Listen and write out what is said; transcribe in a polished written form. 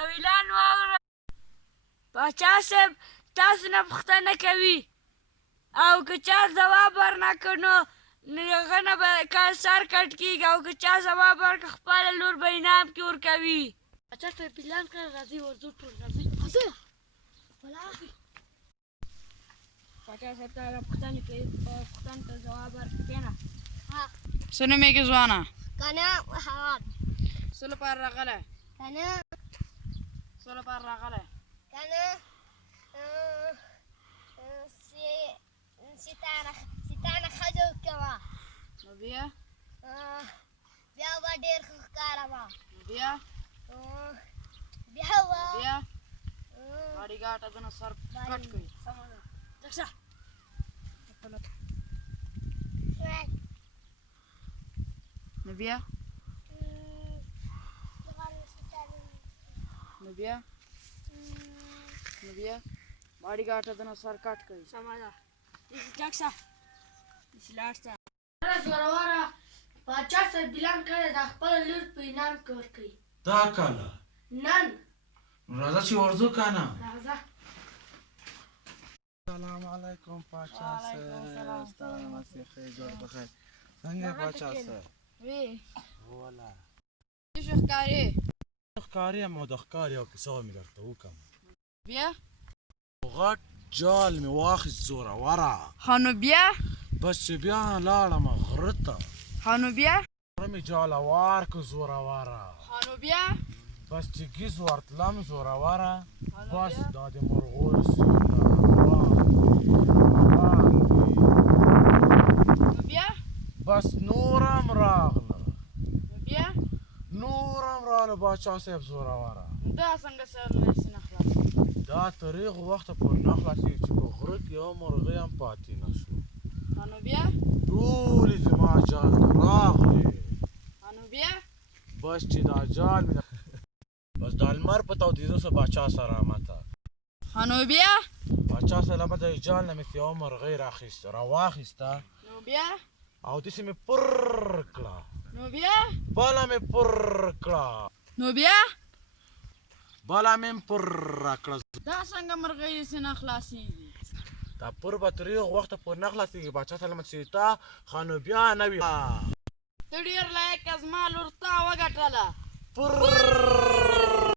یو اعلان واوره. پاچا صاحب تاسو نه پوښتنه کوي او که چا ځواب ورنکړ نو هغه نه به سر کټ کېږي او که چا ځواب ورکړ خپله لور به انعام کې ورکوي. پاچا صاحب اعلان کړی راځئ ورځو ټول راځئ. پاچا صاحب ته پوښتنې کوي پوښتنې ته ځواب ورکړه. کښېنه. څه نومېږي ځوانه؟ کنه هواد. څه لپاره راغلی؟ کنه څه لپاره راغلی؟ کنه سیتانه ښځه وکړه. نو بیا؟ بیا به ډېر ښه ښکاره وه. بیا؟ بیا به باډي ګارډ دنه سر کټ کوي. ځه نو بیا؟ نو بیا؟ نو بیا؟ باډي ګارډ دنه سر کټ کوي. سمه ده. ډک شه. داسې لاړ شه. زوروره پاچا صاحب اعلان کړی دا خپله لور په انعام کې ورکوي. دا کله نن راځه چې ورځو کنه. راځه. سلام علیکم پاچا صاحب. سلامت خیر جوړ بخیر. څنګه پاچا صاحب؟ وی والا څه شو ښکارې؟ ښکاري یم او د ښکار یو کیسه مې درته وکړم. بیا؟ غټ جال مې واخیست زوروره. ښه نو بیا؟ بس چې بیا لاړم غره ته. ښه نو بیا؟ غره مې جاله وار که زوروره. ښه نو بیا؟ بس چې ګیز ورتلم زوروره. نو بس بیا؟ دا د مرغو سیوله باندې نو بیا؟ بس نورم راغله. نو بیا؟ نورم راغله باچا صاحب زوروره. دا څنګه سر نه خلاص؟ دا تر هغه وخته پورې نه خلاصېږي چې په غره کې یو مرغۍ هم پاتې نه شو. ښه نو بیا؟ ټولې زما جال ته راغلې. ښه نو بیا؟ بس چې دا جال مې بس دا لمر په تودېدو سه باچا سلامته. ښه نو بیا؟ باچا سلامته د جال نه مې یوه مرغۍ راواخیسته نو بیا؟ او داسې مې پر کړه. نو بیا؟ بله مې پر کړه. نو بیا؟ بله مې پر کړه. دا څنګه مرغۍ داسې نه خلاصېږي؟ دا پر به تر هغه وخته پورې نه خلاصېږي باچا سلامت چې تا ښه نو بیا نه وي. ته ډېر لایقه زما لور تا وګټله. پر